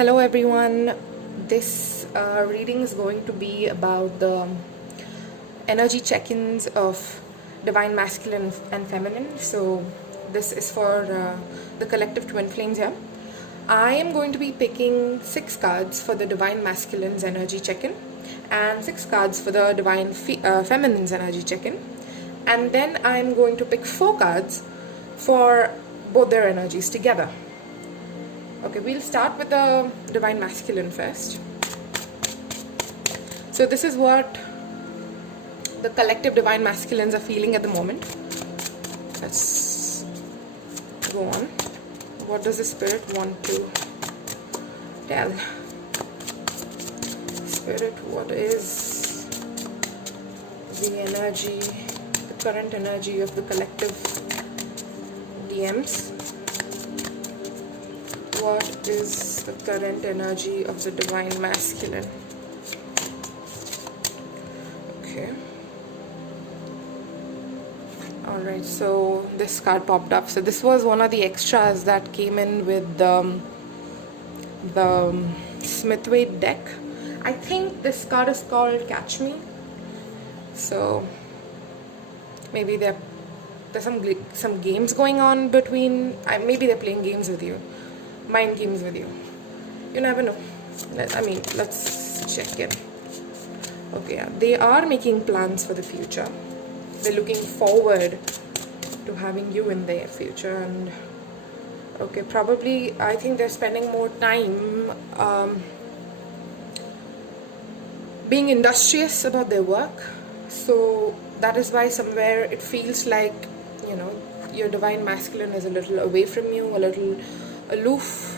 Hello everyone. This reading is going to be about the energy check-ins of divine masculine and feminine. So this is for the collective twin flames here. I am going to be picking 6 cards for the divine masculine's energy check-in and 6 cards for the divine feminine's energy check-in, and then I'm going to pick 4 cards for both their energies together. Okay, we'll start with the divine masculine first. So this is what the collective divine masculines are feeling at the moment. Let's go on. What does the spirit want to tell? Spirit, what is the energy, the current energy of the collective DMs? What is the current energy of the divine masculine? Okay. Alright, so this card popped up. So this was one of the extras that came in with the Smithwaite deck. I think this card is called Catch Me. So maybe there's some games going on between. Maybe they're playing games with you. Mind games with you. You never know. Let's check in. Okay, yeah. They are making plans for the future. They're looking forward to having you in their future, and okay, probably I think they're spending more time being industrious about their work. So that is why somewhere it feels like, you know, your divine masculine is a little away from you, a little aloof.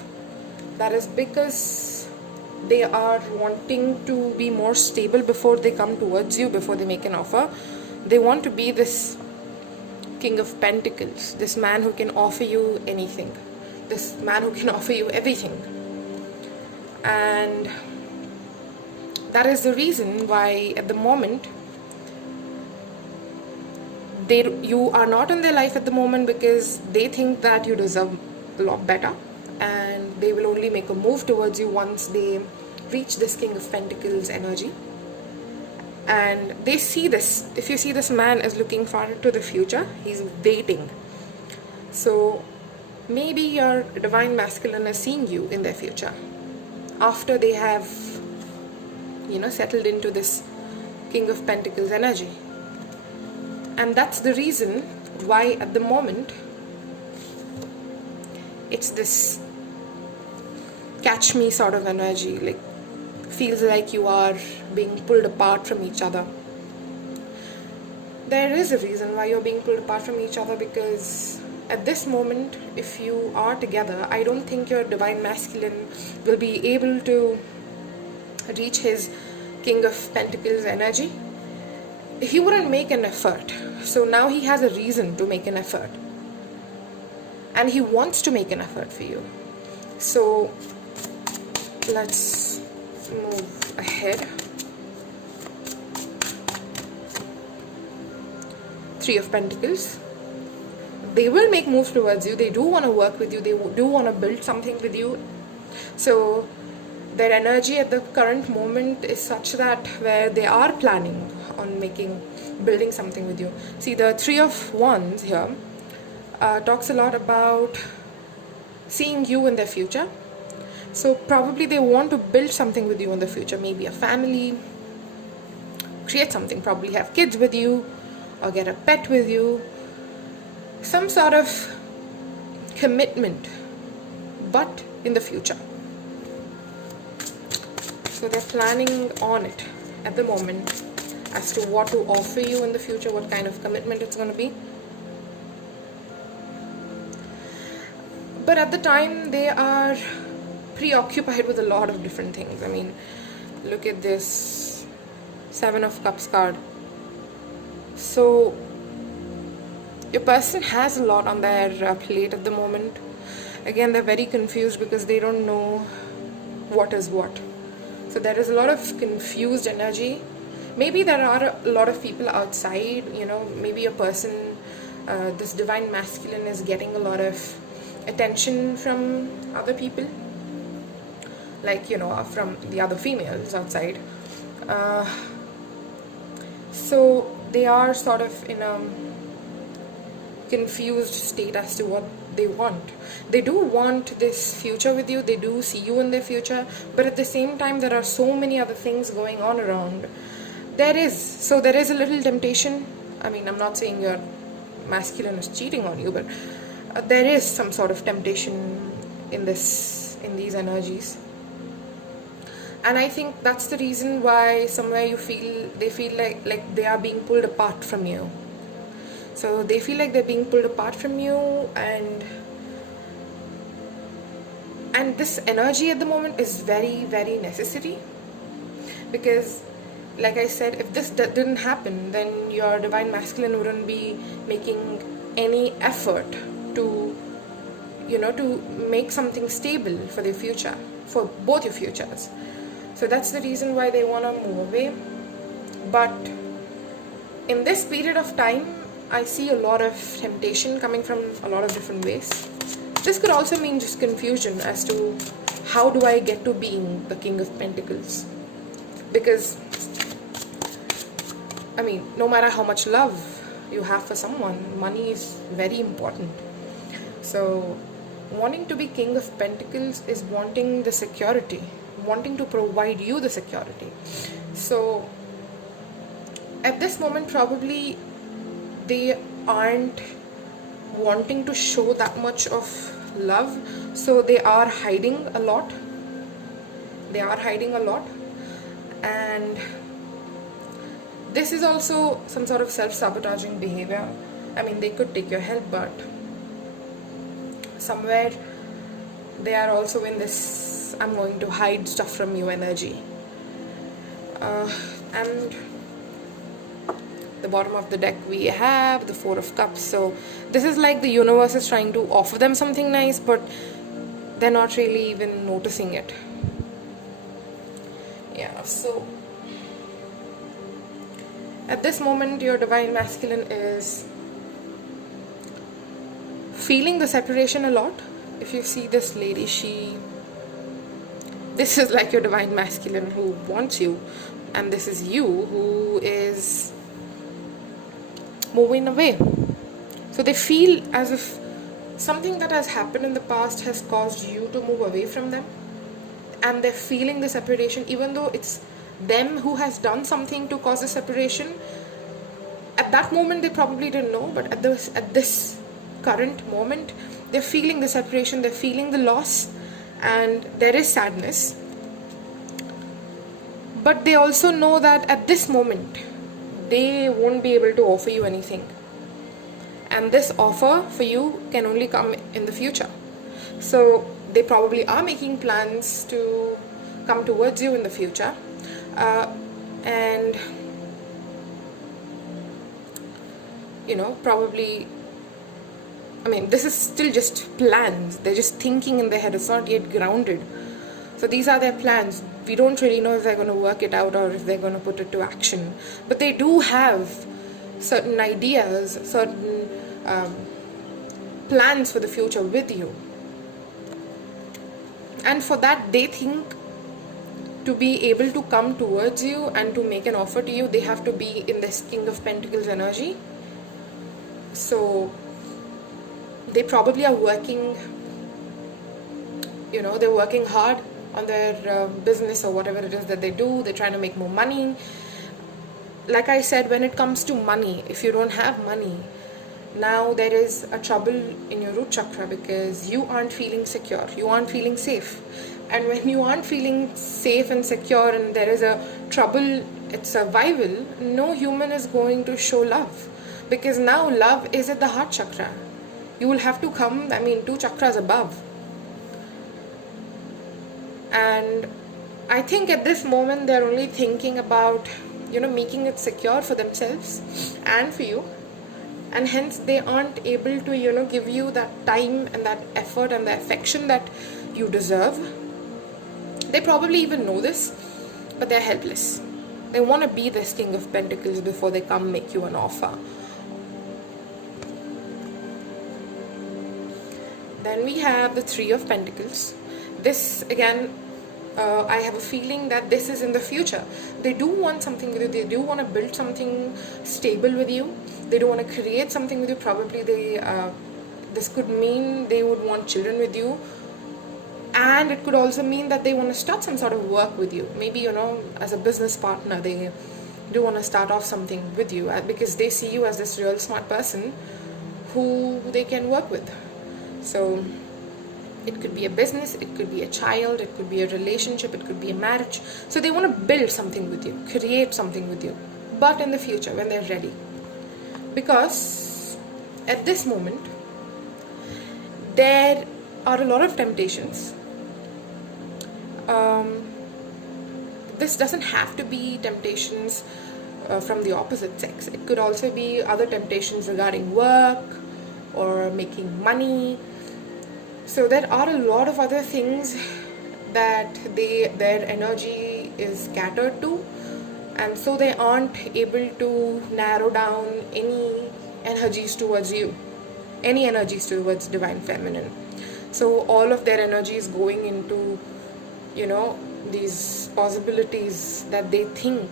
That is because they are wanting to be more stable before they come towards you, before they make an offer. They want to be this King of Pentacles, this man who can offer you anything, this man who can offer you everything. And that is the reason why at the moment you are not in their life at the moment, because they think that you deserve a lot better, and they will only make a move towards you once they reach this King of Pentacles energy. And they see this, if you see this man is looking forward to the future, he's waiting. So maybe your divine masculine is seeing you in their future after they have, you know, settled into this King of Pentacles energy. And that's the reason why at the moment it's this catch me sort of energy, like feels like you are being pulled apart from each other. There is a reason why you're being pulled apart from each other, because at this moment, if you are together, I don't think your divine masculine will be able to reach his King of Pentacles energy. He wouldn't make an effort. So now he has a reason to make an effort, and he wants to make an effort for you. So let's move ahead. 3 of Pentacles. They will make moves towards you. They do want to work with you. They do want to build something with you. So their energy at the current moment is such that where they are planning on building something with you. See, the 3 of Wands here talks a lot about seeing you in their future. So probably they want to build something with you in the future, maybe a family, create something, probably have kids with you, or get a pet with you, some sort of commitment, but in the future. So they're planning on it at the moment as to what to offer you in the future, what kind of commitment it's going to be. But at the time, they are preoccupied with a lot of different things. I mean, look at this 7 of Cups card. So your person has a lot on their plate at the moment. Again, they're very confused because they don't know what is what. So there is a lot of confused energy. Maybe there are a lot of people outside, you know, maybe a person, this divine masculine is getting a lot of attention from other people. like, from the other females outside. So they are sort of in a confused state as to what they want. They do want this future with you, they do see you in their future, but at the same time there are so many other things going on around. There is a little temptation. I mean, I'm not saying your masculine is cheating on you, but there is some sort of temptation in these energies. And I think that's the reason why somewhere they feel like they are being pulled apart from you. So they feel like they're being pulled apart from you, and this energy at the moment is very, very necessary, because like I said, if this didn't happen, then your divine masculine wouldn't be making any effort to make something stable for the future, for both your futures. So that's the reason why they want to move away. But in this period of time, I see a lot of temptation coming from a lot of different ways. This could also mean just confusion as to how do I get to being the King of Pentacles. Because, I mean, no matter how much love you have for someone, money is very important. So, wanting to be King of Pentacles is wanting the security, wanting to provide you the security. So, at this moment, probably they aren't wanting to show that much of love, so they are hiding a lot. And this is also some sort of self-sabotaging behavior. I mean, they could take your help, but somewhere they are also in this I'm going to hide stuff from you energy. And the bottom of the deck we have the Four of Cups. So this is like the universe is trying to offer them something nice, but they're not really even noticing it. Yeah, so at this moment your divine masculine is feeling the separation a lot. If you see this lady, this is like your divine masculine who wants you, and this is you who is moving away. So they feel as if something that has happened in the past has caused you to move away from them, and they're feeling the separation, even though it's them who has done something to cause the separation. At that moment they probably didn't know, but at this current moment they're feeling the separation, they're feeling the loss, and there is sadness. But they also know that at this moment they won't be able to offer you anything, and this offer for you can only come in the future. So they probably are making plans to come towards you in the future, and probably, I mean, this is still just plans. They're just thinking in their head, it's not yet grounded. So these are their plans. We don't really know if they're going to work it out or if they're going to put it to action. But they do have certain ideas, certain plans for the future with you. And for that, they think to be able to come towards you and to make an offer to you, they have to be in this King of Pentacles energy. So they probably are working, they're working hard on their business or whatever it is that they do. They're trying to make more money. Like I said, when it comes to money, if you don't have money, now there is a trouble in your root chakra, because you aren't feeling secure, you aren't feeling safe. And when you aren't feeling safe and secure and there is a trouble, it's survival, no human is going to show love, because now love is at the heart chakra. You will have to come, 2 chakras above. And I think at this moment they're only thinking about making it secure for themselves and for you, and hence they aren't able to give you that time and that effort and the affection that you deserve. They probably even know this, but they're helpless. They want to be this King of Pentacles before they come make you an offer. Then we have the Three of Pentacles. This again I have a feeling that this is in the future. They do want something with you. They do want to build something stable with you. They do want to create something with you. Probably this could mean they would want children with you, and it could also mean that they want to start some sort of work with you. Maybe, as a business partner, they do want to start off something with you because they see you as this real smart person who they can work with. So it could be a business, it could be a child, it could be a relationship, it could be a marriage. So they want to build something with you, create something with you, but in the future when they're ready. Because at this moment, there are a lot of temptations. This doesn't have to be temptations from the opposite sex. It could also be other temptations regarding work or making money. So there are a lot of other things that their energy is scattered to, and so they aren't able to narrow down any energies towards you, any energies towards divine feminine. So all of their energy is going into, these possibilities that they think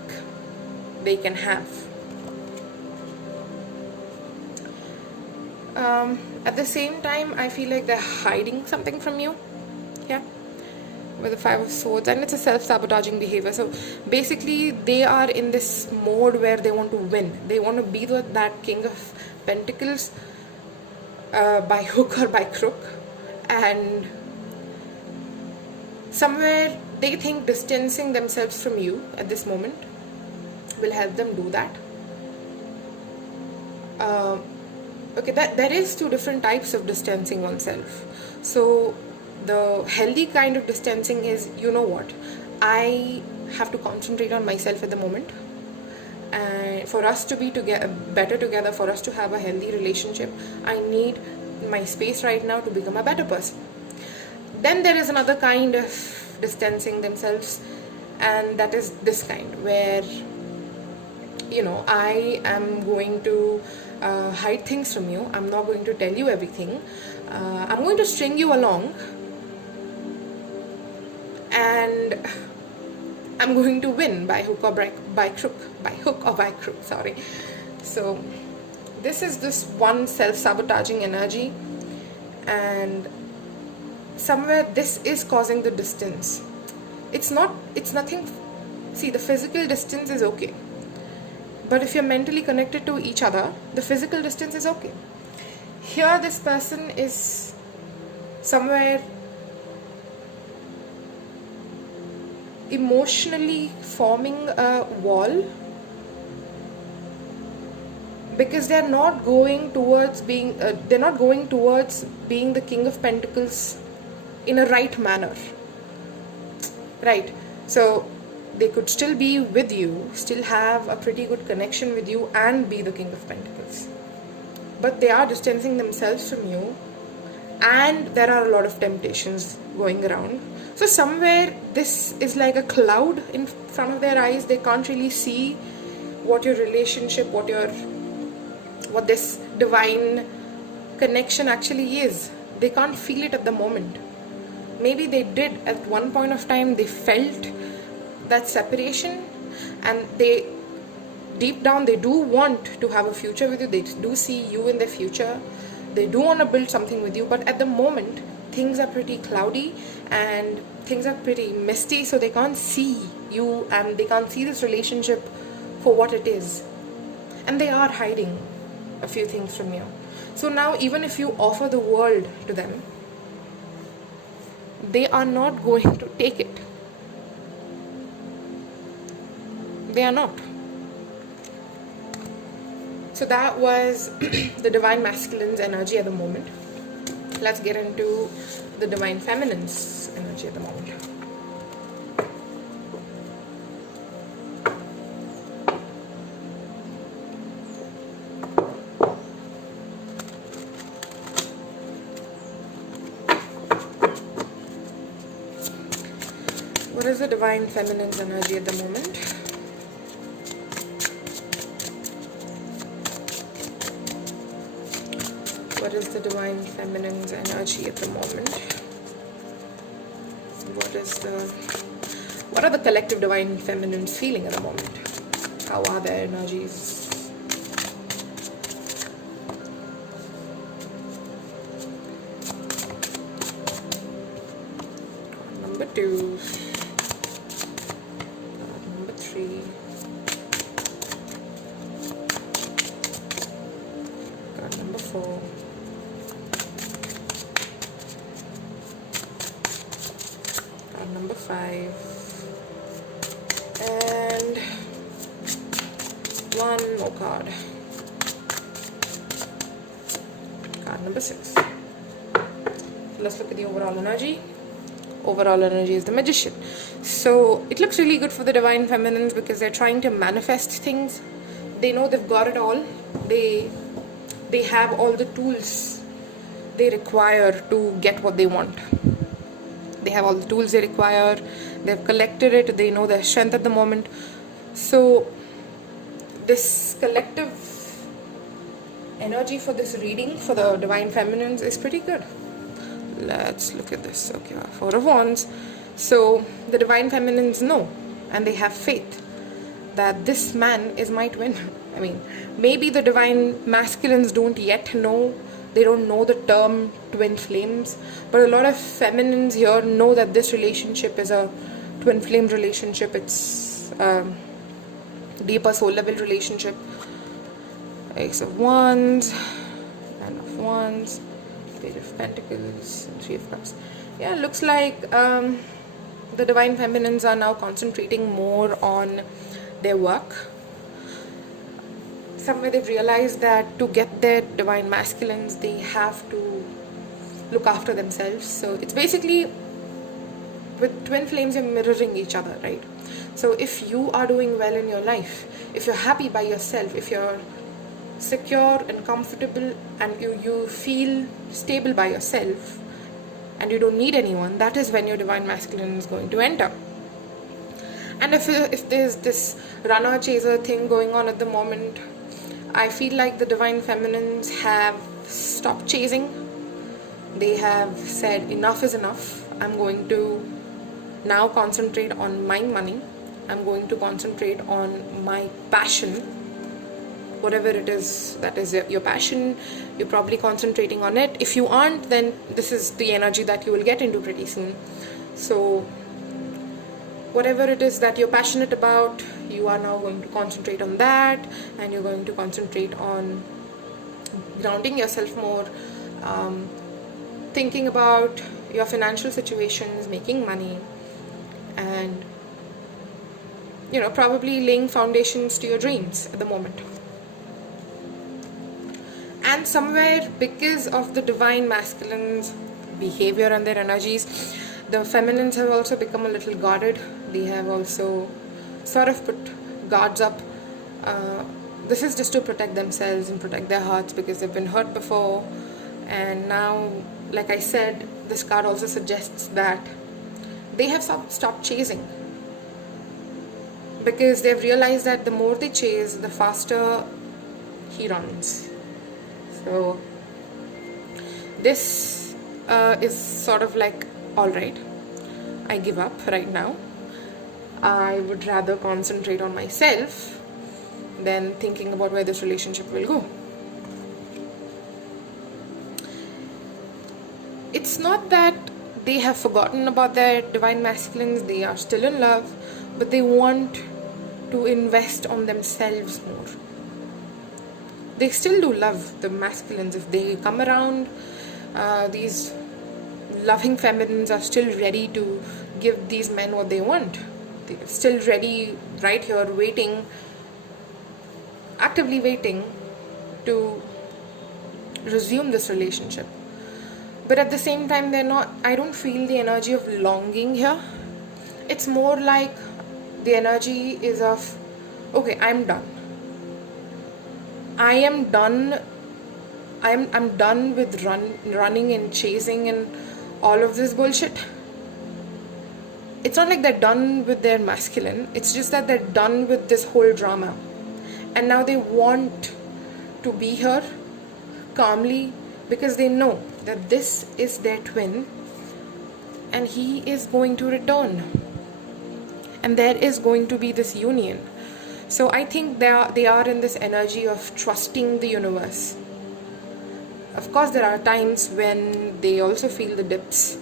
they can have. At the same time, I feel like they're hiding something from you. Yeah, with the Five of Swords, and it's a self-sabotaging behavior. So basically, they are in this mode where they want to win. They want to be that King of Pentacles by hook or by crook, and somewhere they think distancing themselves from you at this moment will help them do that. Okay, there is two different types of distancing oneself. So the healthy kind of distancing is, I have to concentrate on myself at the moment, and for us to be better together, for us to have a healthy relationship, I need my space right now to become a better person. Then there is another kind of distancing themselves, and that is this kind where I am going to hide things from you. I'm not going to tell you everything. I'm going to string you along, and I'm going to win by hook or by crook. Sorry. So this is this one self-sabotaging energy, and somewhere this is causing the distance. It's nothing. See, the physical distance is okay, but if you're mentally connected to each other, the physical distance is okay. Here, this person is somewhere emotionally forming a wall, because they're not going towards being the King of Pentacles in a right manner, right? So they could still be with you, still have a pretty good connection with you, and be the King of Pentacles, but they are distancing themselves from you, and there are a lot of temptations going around. So somewhere this is like a cloud in front of their eyes. They can't really see what your relationship, what this divine connection actually is. They can't feel it at the moment. Maybe they did at one point of time. They felt that separation, and they deep down they do want to have a future with you. They do see you in the future. They do want to build something with you, but at the moment things are pretty cloudy and things are pretty misty, so they can't see you and they can't see this relationship for what it is, and they are hiding a few things from you. So now, even if you offer the world to them, they are not going to take it. They are not. So that was the divine masculine's energy at the moment. Let's get into the divine feminine's energy at the moment. What is the divine feminine's energy at the moment? What is the divine feminine's energy at the moment? What is the What are the collective divine feminines feeling at the moment? How are their energies? Number 2, number 3, number 4, number 5, and one more card. Card number 6. Let's look at the overall energy. Overall energy is the Magician. So it looks really good for the divine feminines because they're trying to manifest things. They know they've got it all. They have all the tools they require to get what they want. They have all the tools they require. They've collected it. They know their strength at the moment. So this collective energy for this reading for the divine feminines is pretty good. Let's look at this. Okay, 4 of Wands. So the divine feminines know and they have faith that this man is my twin. I mean, maybe the divine masculines don't yet know. They don't know the term twin flames, but a lot of feminines here know that this relationship is a twin flame relationship. It's a deeper soul level relationship. Ace of Wands, Nine of Wands, Page of Pentacles, and 3 of Cups. Yeah, looks like the divine feminines are now concentrating more on their work. Somewhere they've realized that to get their divine masculines, they have to look after themselves. So it's basically, with twin flames, you're mirroring each other, right? So if you are doing well in your life, if you're happy by yourself, if you're secure and comfortable and you feel stable by yourself and you don't need anyone, that is when your divine masculine is going to enter. And if there's this runner chaser thing going on at the moment, I feel like the divine feminines have stopped chasing. They have said enough is enough. I'm going to now concentrate on my money. I'm going to concentrate on my passion. Whatever it is that is your passion, you're probably concentrating on it. If you aren't, then this is the energy that you will get into pretty soon. So whatever it is that you're passionate about, you are now going to concentrate on that, and you're going to concentrate on grounding yourself more, thinking about your financial situations, making money, and probably laying foundations to your dreams at the moment. And somewhere, because of the divine masculine's behavior and their energies, the feminines have also become a little guarded. They have also sort of put guards up. This is just to protect themselves and protect their hearts because they've been hurt before. And now, like I said, this card also suggests that they have stopped chasing, because they've realized that the more they chase, the faster he runs. So this is sort of like, alright, I give up right now. I would rather concentrate on myself than thinking about where this relationship will go. It's not that they have forgotten about their divine masculines. They are still in love, but they want to invest on themselves more. They still do love the masculines. If they come around, these loving feminines are still ready to give these men what they want. They're still ready right here, waiting, actively waiting to resume this relationship. But at the same time, I don't feel the energy of longing here. It's more like the energy is of, okay, I'm done. I am done. I'm done with running and chasing and all of this bullshit. It's not like they're done with their masculine. It's just that they're done with this whole drama. And now they want to be here calmly, because they know that this is their twin and he is going to return. and there is going to be this union. So I think they are in this energy of trusting the universe. Of course, there are times when they also feel the dips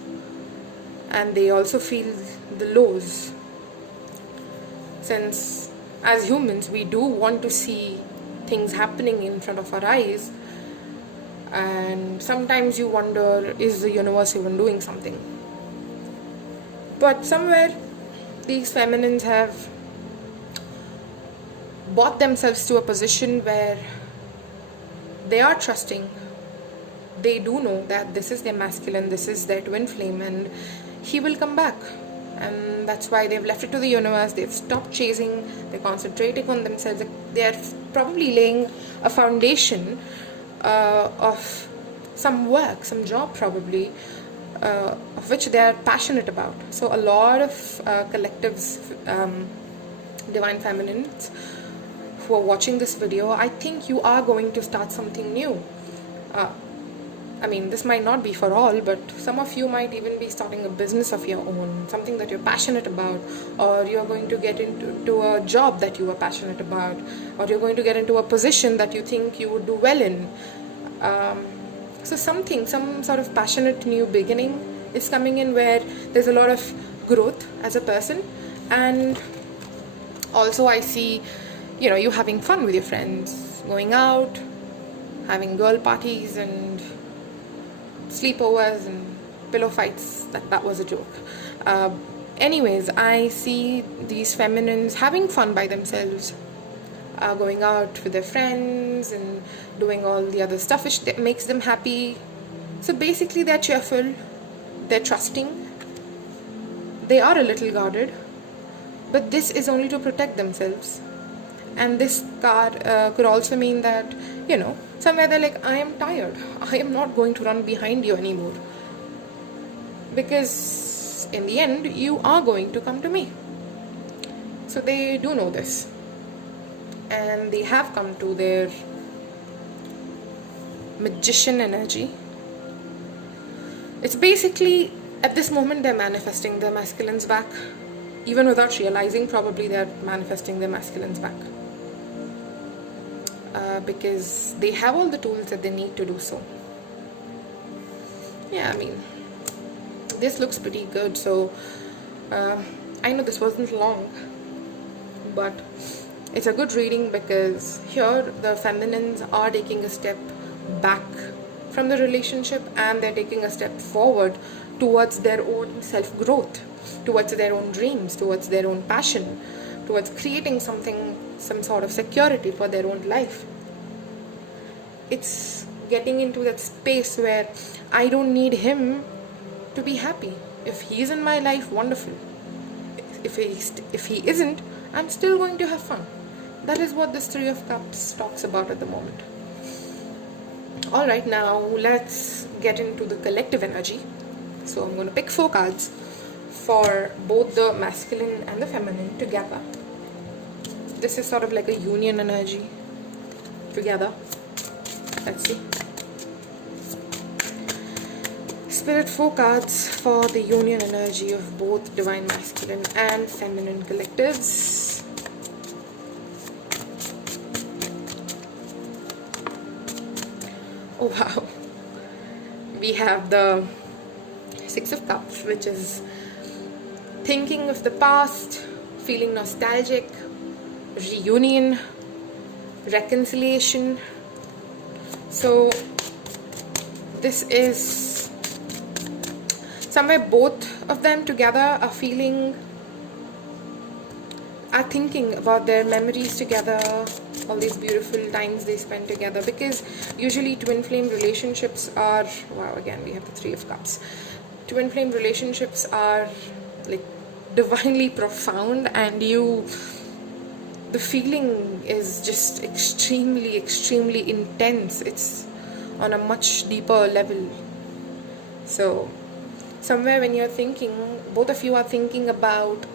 and they also feel the lows, since as humans we do want to see things happening in front of our eyes, and sometimes you wonder, is the universe even doing something? But somewhere these feminines have brought themselves to a position where they are trusting. They do know that this is their masculine, this is their twin flame, and he will come back. And that's why they've left it to the universe. They've stopped chasing, they're concentrating on themselves. They're probably laying a foundation of some work, some job probably, of which they are passionate about. So a lot of collectives, divine feminines who are watching this video, I think you are going to start something new. I mean, this might not be for all, but some of you might even be starting a business of your own, something that you're passionate about, or you're going to get into a job that you are passionate about, or you're going to get into a position that you think you would do well in. So some sort of passionate new beginning is coming in, where there's a lot of growth as a person. And also I see, you having fun with your friends, going out, having girl parties and sleepovers and pillow fights. That was a joke. Anyways, I see these feminines having fun by themselves, going out with their friends and doing all the other stuff which makes them happy. So basically they're cheerful, they're trusting, they are a little guarded, but this is only to protect themselves. And this card could also mean that, somewhere they're like, I am tired, I am not going to run behind you anymore, because in the end you are going to come to me. So they do know this, and they have come to their magician energy. It's basically, at this moment, they're manifesting their masculines back. Even without realizing, probably they're manifesting their masculines back. Because they have all the tools that they need to do so. Yeah, I mean, this looks pretty good. So I know this wasn't long, but it's a good reading, because here the feminines are taking a step back from the relationship, and they're taking a step forward towards their own self-growth, towards their own dreams, towards their own passion, towards creating some sort of security for their own life. It's getting into that space where I don't need him to be happy. If he's in my life, wonderful. If he isn't, I'm still going to have fun. That is what this Three of Cups talks about at the moment. Alright, now let's get into the collective energy. So I'm going to pick 4 cards for both the masculine and the feminine together. This is sort of like a union energy together. Let's see. Spirit, 4 cards for the union energy of both divine masculine and feminine collectives. Oh wow. We have the 6 of Cups, which is thinking of the past, feeling nostalgic, reunion, reconciliation. So this is somewhere both of them together are thinking about their memories together, all these beautiful times they spent together, because usually twin flame relationships are, wow, again we have the 3 of Cups. Twin flame relationships are like divinely profound, and the feeling is just extremely intense. It's on a much deeper level. So somewhere when you're thinking, both of you are thinking about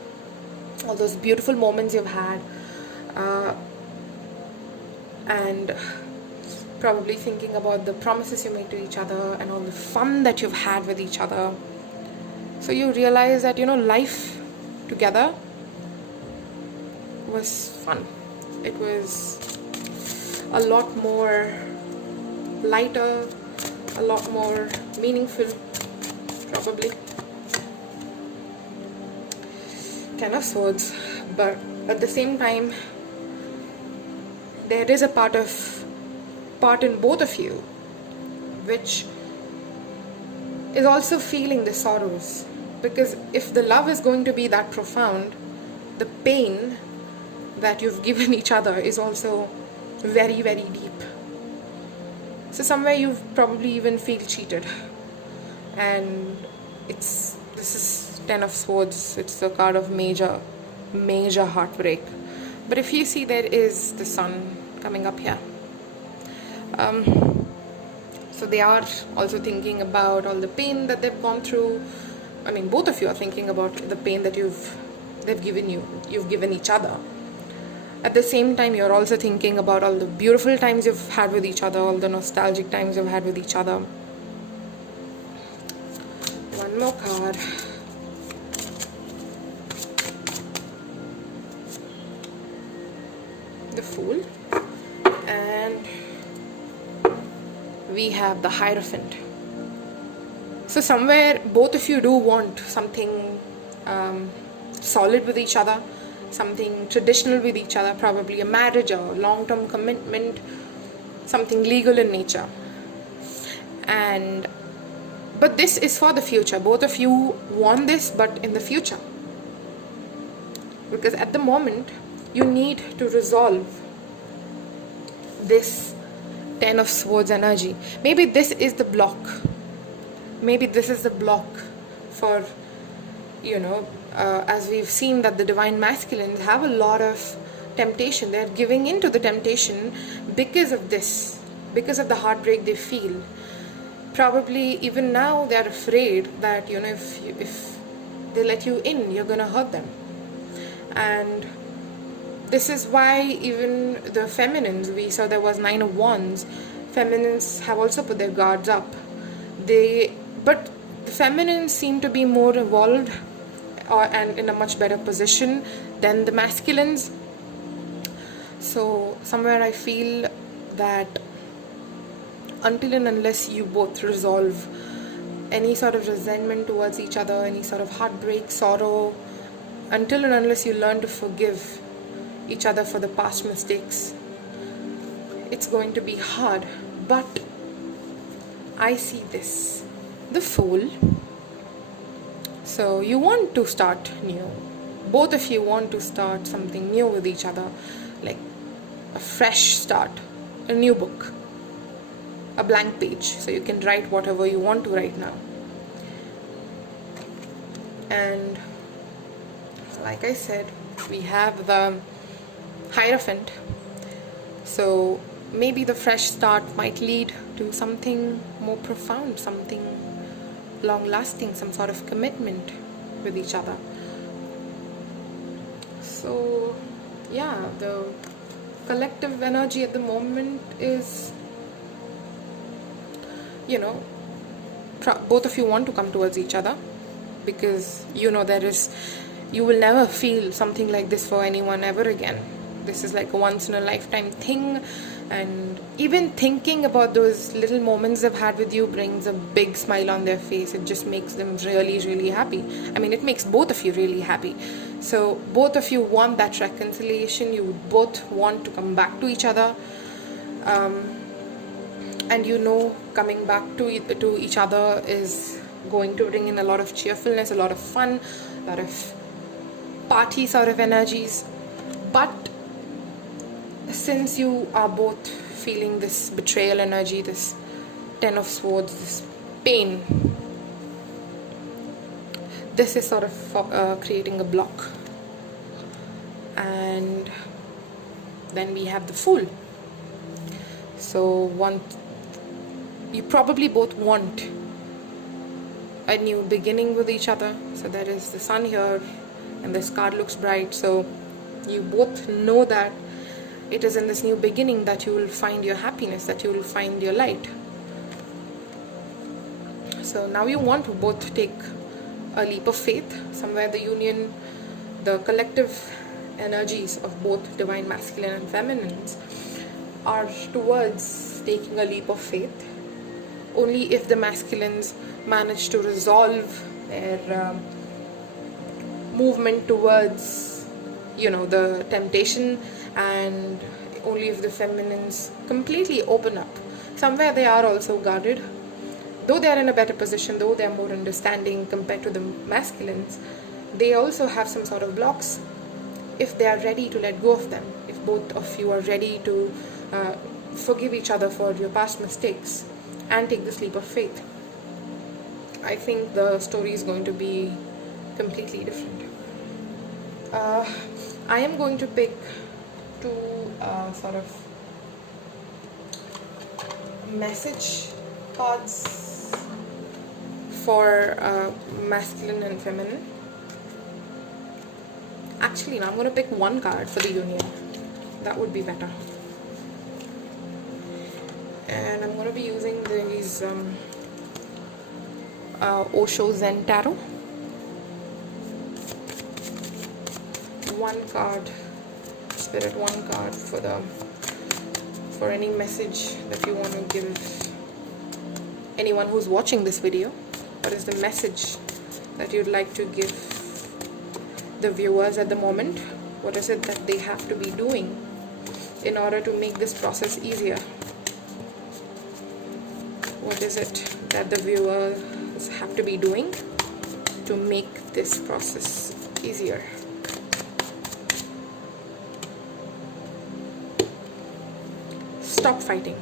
all those beautiful moments you've had, and probably thinking about the promises you made to each other and all the fun that you've had with each other. So you realize that life together was fun. It was a lot more lighter, a lot more meaningful, probably. Ten of Swords, but at the same time, there is a part in both of you which is also feeling the sorrows, because if the love is going to be that profound, the pain that you've given each other is also very, very deep. So somewhere you probably even feel cheated, and this is Ten of Swords. It's the card of major heartbreak. But if you see, there is the Sun coming up here. So they are also thinking about all the pain that they've gone through. I mean, both of you are thinking about the pain that you've given each other. At the same time, you're also thinking about all the beautiful times you've had with each other, all the nostalgic times you've had with each other. One more card. The Fool. And we have the Hierophant. So somewhere both of you do want something solid with each other, something traditional with each other, probably a marriage or long-term commitment, something legal in nature. But this is for the future. Both of you want this, but in the future. Because at the moment, you need to resolve this Ten of Swords energy. Maybe this is the block. Maybe this is the block for, as we've seen that the divine masculines have a lot of temptation. They're giving into the temptation because of this, because of the heartbreak they feel. Probably even now they're afraid that, if they let you in, you're gonna hurt them. And this is why even the feminines, we saw there was 9 of Wands, feminines have also put their guards up. But the feminines seem to be more evolved and in a much better position than the masculines. So somewhere I feel that until and unless you both resolve any sort of resentment towards each other, any sort of heartbreak, sorrow, until and unless you learn to forgive each other for the past mistakes, it's going to be hard. But I see this, the Fool. So you want to start new. Both of you want to start something new with each other, like a fresh start, a new book, a blank page, so you can write whatever you want to write now. And like I said, we have the Hierophant. So maybe the fresh start might lead to something more profound, something long-lasting, some sort of commitment with each other. So yeah, the collective energy at the moment is, both of you want to come towards each other, because you will never feel something like this for anyone ever again. This is like a once in a lifetime thing, and even thinking about those little moments they've had with you brings a big smile on their face. It just makes them really, really happy. I mean, it makes both of you really happy. So both of you want that reconciliation. You both want to come back to each other, and coming back to each other is going to bring in a lot of cheerfulness, a lot of fun, a lot of party sort of energies. But since you are both feeling this betrayal energy, this Ten of Swords, this pain, this is sort of creating a block. And then we have the Fool. So you probably both want a new beginning with each other. So there is the Sun here, and this card looks bright. So you both know that it is in this new beginning that you will find your happiness, that you will find your light. So now you want to both take a leap of faith. Somewhere the union, the collective energies of both divine masculine and feminines are towards taking a leap of faith. Only if the masculines manage to resolve their movement towards, the temptation, and only if the feminines completely open up. Somewhere they are also guarded. Though they are in a better position, though they are more understanding compared to the masculines, they also have some sort of blocks. If they are ready to let go of them, if both of you are ready to forgive each other for your past mistakes and take this leap of faith, I think the story is going to be completely different. I am going to pick two sort of message cards for masculine and feminine. Actually, now I'm going to pick one card for the union. That would be better. And I'm going to be using these Osho Zen Tarot. One card, Spirit, one card for any message that you want to give anyone who's watching this video. What is the message that you'd like to give the viewers at the moment? What is it that they have to be doing in order to make this process easier? What is it that the viewers have to be doing to make this process easier? Stop fighting.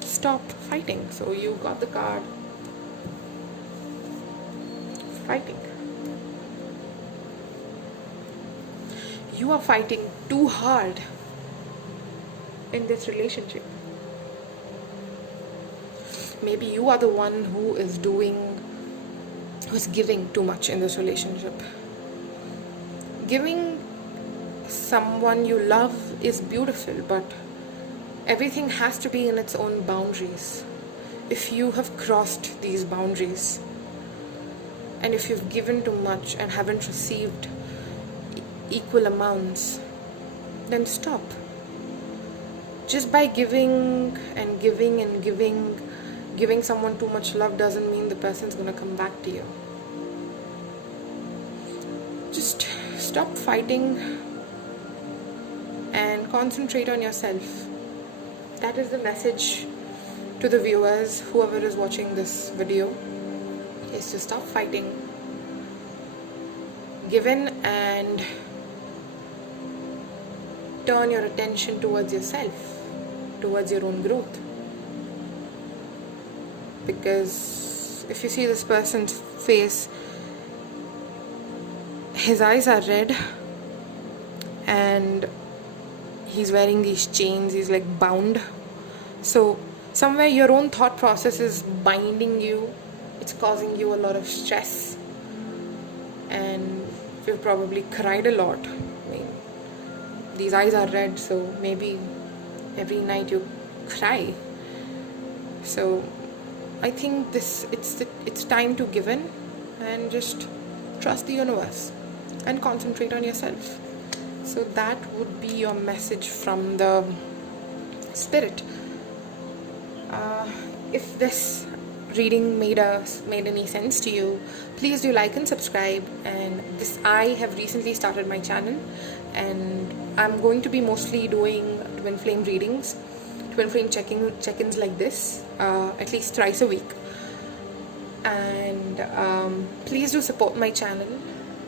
Stop fighting. So you got the card fighting. You are fighting too hard in this relationship. Maybe you are the one who's giving too much in this relationship. Giving someone you love is beautiful, but everything has to be in its own boundaries. If you have crossed these boundaries, and if you've given too much and haven't received equal amounts, then stop. Just by giving and giving and giving someone too much love doesn't mean the person's gonna come back to you. Just stop fighting and concentrate on yourself. That is the message to the viewers, whoever is watching this video, is to stop fighting, give in, and turn your attention towards yourself, towards your own growth. Because if you see this person's face, his eyes are red and he's wearing these chains, he's like bound. So somewhere your own thought process is binding you, it's causing you a lot of stress, and you've probably cried a lot. I mean, these eyes are red, so maybe every night you cry. So I think it's time to give in and just trust the universe and concentrate on yourself. So that would be your message from the spirit. If this reading made any sense to you, please do like and subscribe. And I have recently started my channel, and I'm going to be mostly doing twin flame readings, twin flame check-ins like this, at least thrice a week. And please do support my channel,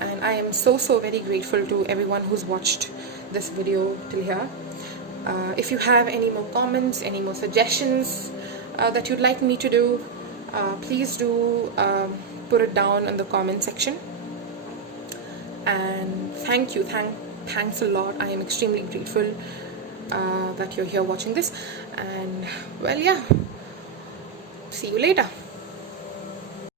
and I am so very grateful to everyone who's watched this video till here. If you have any more comments, any more suggestions that you'd like me to do, please do put it down in the comment section. And thanks a lot. I am extremely grateful that you're here watching this. And well, yeah, see you later.